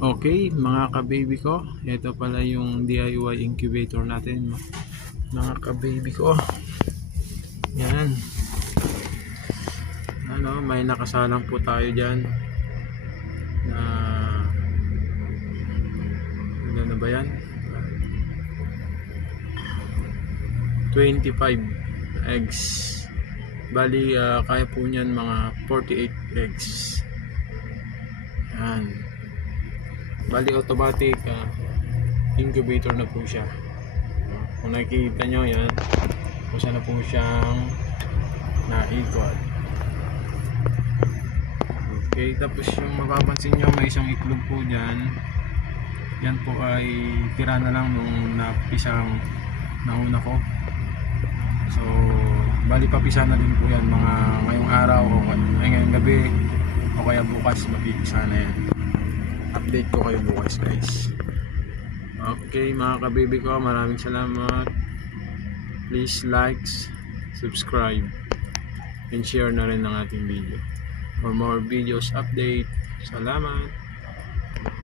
Okay, mga ka-baby ko, ito pala yung DIY incubator natin, mga ka-baby ko. Yan. Ano, may nakasalang po tayo dyan na ano ba yan? 25 eggs. Bali, kaya po niyan mga 48 eggs. Yan. Bali, automatic incubator na po siya. Kung nakikita nyo yan, kung saan na po siyang naikot. Okay, tapos yung mapapansin nyo, may isang itlog po dyan. Yan po ay tira na lang nung napisang nauna ko. So, bali papisa na din po yan mga ngayong araw o ngayong gabi o kaya bukas mapipisa na yan. Update ko kayo bukas, guys. Okay, mga kabibi ko, maraming salamat. Please like, subscribe, and share na rin ang ating video. For more videos update, salamat.